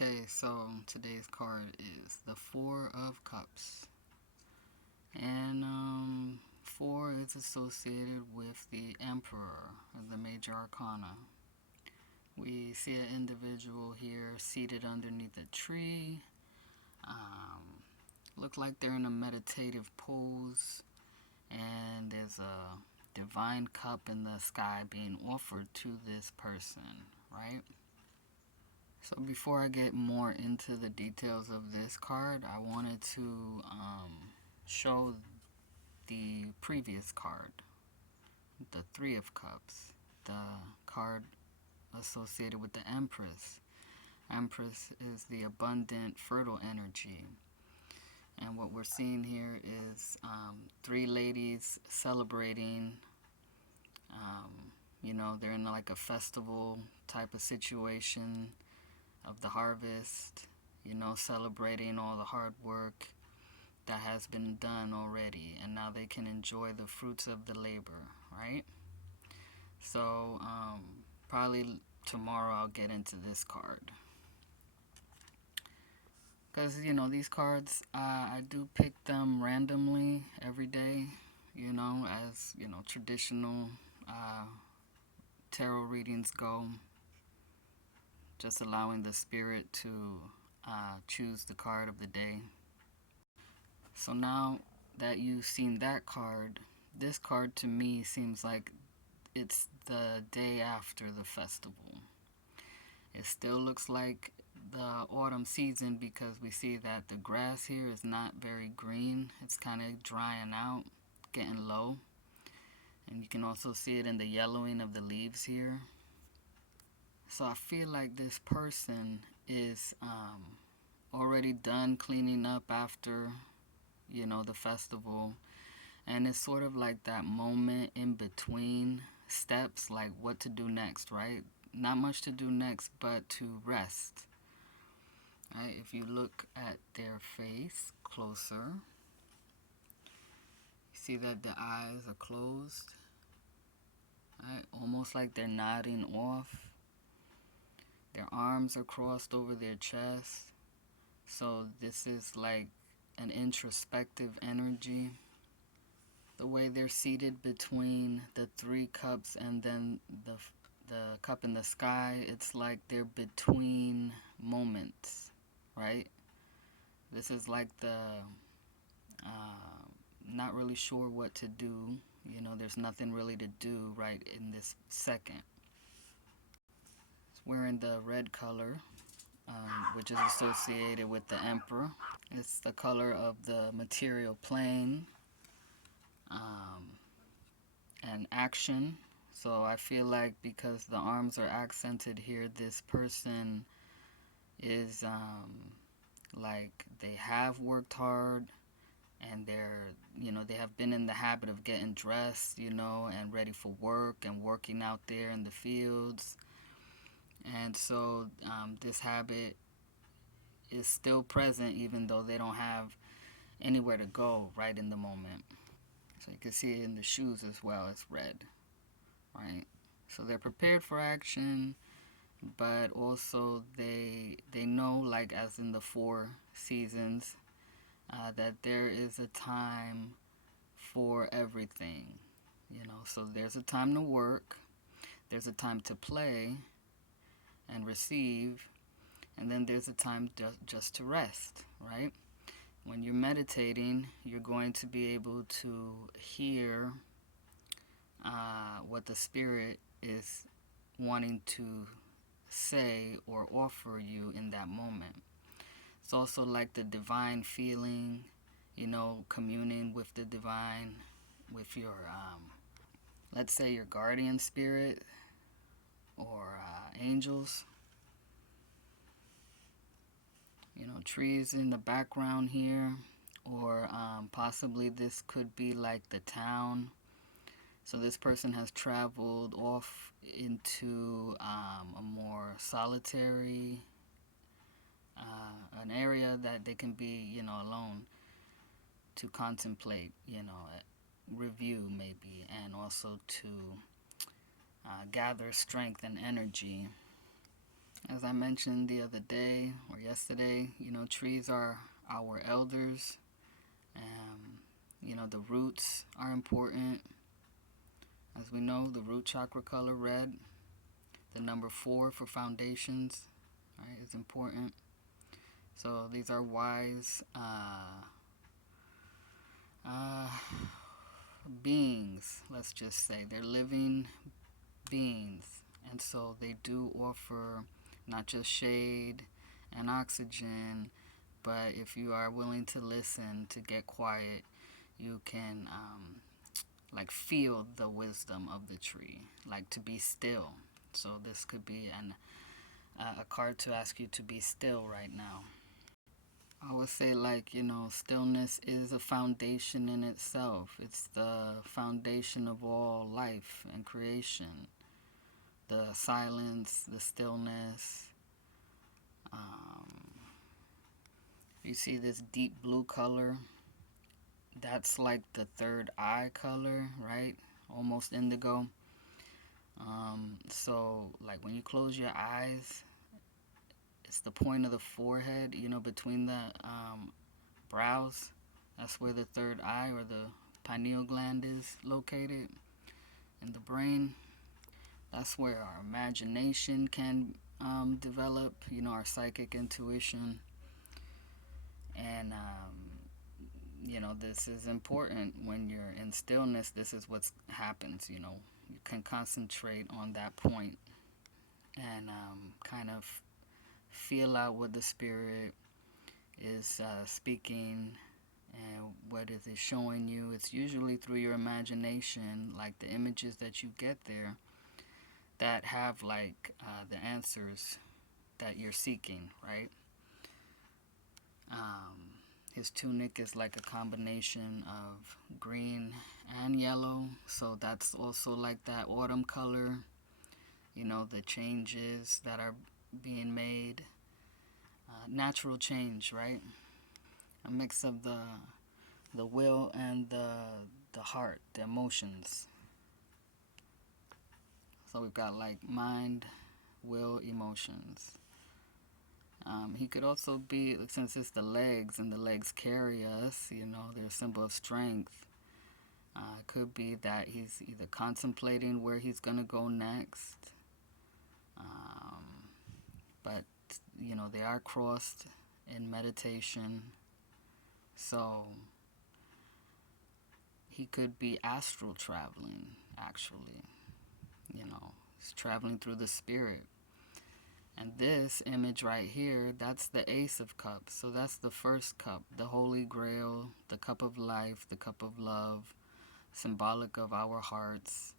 Okay, so today's card is the Four of Cups. And 4 is associated with the Emperor of the Major Arcana. We see an individual here seated underneath a tree. Look like they're in a meditative pose. And there's a divine cup in the sky being offered to this person, right? So before I get more into the details of this card, I wanted to show the previous card, the Three of Cups, the card associated with the Empress. Empress is the abundant, fertile energy. And what we're seeing here is 3 ladies celebrating. They're in like a festival type of situation of the harvest, celebrating all the hard work that has been done already, and now they can enjoy the fruits of the labor, right? So, probably tomorrow I'll get into this card. Because, these cards, I do pick them randomly every day, as, traditional tarot readings go. Just allowing the spirit to choose the card of the day. So now that you've seen that card, this card to me seems like it's the day after the festival. It still looks like the autumn season because we see that the grass here is not very green. It's kind of drying out, getting low. And you can also see it in the yellowing of the leaves here. So I feel like this person is already done cleaning up after, the festival. And it's sort of like that moment in between steps, like what to do next, right? Not much to do next, but to rest. Right? If you look at their face closer, you see that the eyes are closed, right? Almost like they're nodding off. Their arms are crossed over their chest. So this is like an introspective energy. The way they're seated between the 3 cups and then the cup in the sky, it's like they're between moments, right? This is like the not really sure what to do. There's nothing really to do right in this second. It's wearing the red color, which is associated with the Emperor. It's the color of the material plane and action. So I feel like because the arms are accented here, this person is like they have worked hard and they have been in the habit of getting dressed, and ready for work and working out there in the fields. And so this habit is still present even though they don't have anywhere to go right in the moment. So you can see it in the shoes as well, it's red, right? So they're prepared for action, but also they know, like as in the 4 seasons, that there is a time for everything, So there's a time to work, there's a time to play and receive, and then there's a time just to rest, right? When you're meditating, you're going to be able to hear what the spirit is wanting to say or offer you in that moment. It's also like the divine feeling, communing with the divine, with your, let's say, your guardian spirit or angels. Trees in the background here, or possibly this could be like the town. So this person has traveled off into a more solitary, an area that they can be, alone to contemplate, review maybe, and also to gather strength and energy. As I mentioned the other day or yesterday, trees are our elders. The roots are important. As we know, the root chakra color red, the number 4 for foundations, right, is important. So these are wise uh, beings, let's just say. They're living beings. And so they do offer not just shade and oxygen, but if you are willing to listen, to get quiet, you can like feel the wisdom of the tree, like to be still. So this could be a card to ask you to be still right now. I would say, like, stillness is a foundation in itself. It's the foundation of all life and creation. The silence, the stillness. Um, you see this deep blue color? That's like the third eye color, right? Almost indigo. So, like, when you close your eyes, it's the point of the forehead, between the brows. That's where the third eye or the pineal gland is located in the brain. That's where our imagination can develop, our psychic intuition. And, this is important when you're in stillness. This is what happens, You can concentrate on that point and kind of feel out what the spirit is speaking and what is it showing you. It's usually through your imagination, like the images that you get there that have like the answers that you're seeking, right? His tunic is like a combination of green and yellow, so that's also like that autumn color, the changes that are being made, natural change, right? A mix of the will and the heart, the emotions. So we've got like mind, will, emotions. He could also be, since it's the legs and the legs carry us, they're a symbol of strength. It could be that he's either contemplating where he's going to go next. But, they are crossed in meditation. So he could be astral traveling, actually. He's traveling through the spirit. And this image right here, that's the Ace of Cups. So that's the first cup, the Holy Grail, the cup of life, the cup of love, symbolic of our hearts.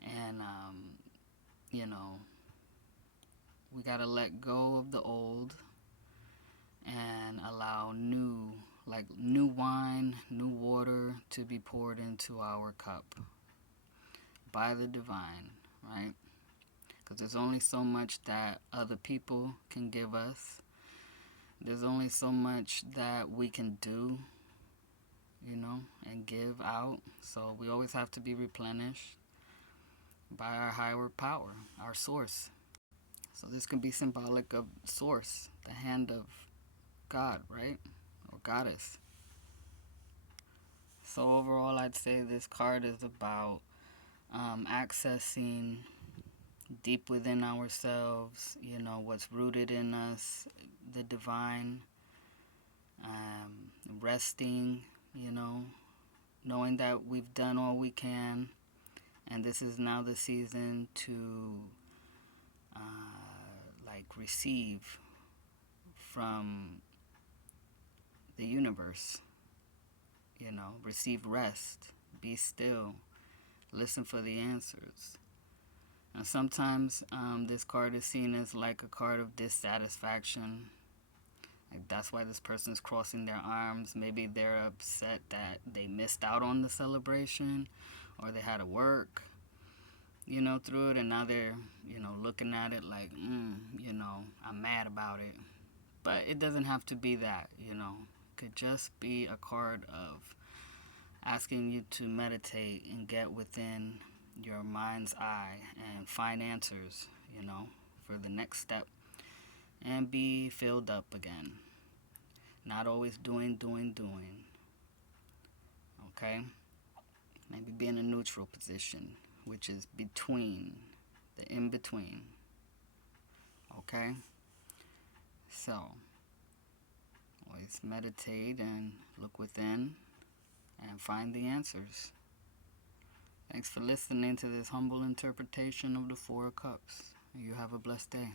And, we got to let go of the old and allow new wine, new water to be poured into our cup by the divine, right? Because there's only so much that other people can give us. There's only so much that we can do, and give out. So we always have to be replenished by our higher power, our source. So this can be symbolic of source, the hand of God, right? Or goddess. So overall, I'd say this card is about accessing deep within ourselves, what's rooted in us, the divine, resting, knowing that we've done all we can, and this is now the season to receive from the universe, receive rest, be still, listen for the answers. And sometimes this card is seen as like a card of dissatisfaction. Like that's why this person is crossing their arms. Maybe they're upset that they missed out on the celebration, or they had to work, through it, and now they're, looking at it like, I'm mad about it. But it doesn't have to be that, It could just be a card of asking you to meditate and get within your mind's eye and find answers, for the next step and be filled up again. Not always doing. Okay? Maybe be in a neutral position, which is between, the in between. Okay? So, always meditate and look within and find the answers. Thanks for listening to this humble interpretation of the Four of Cups. You have a blessed day.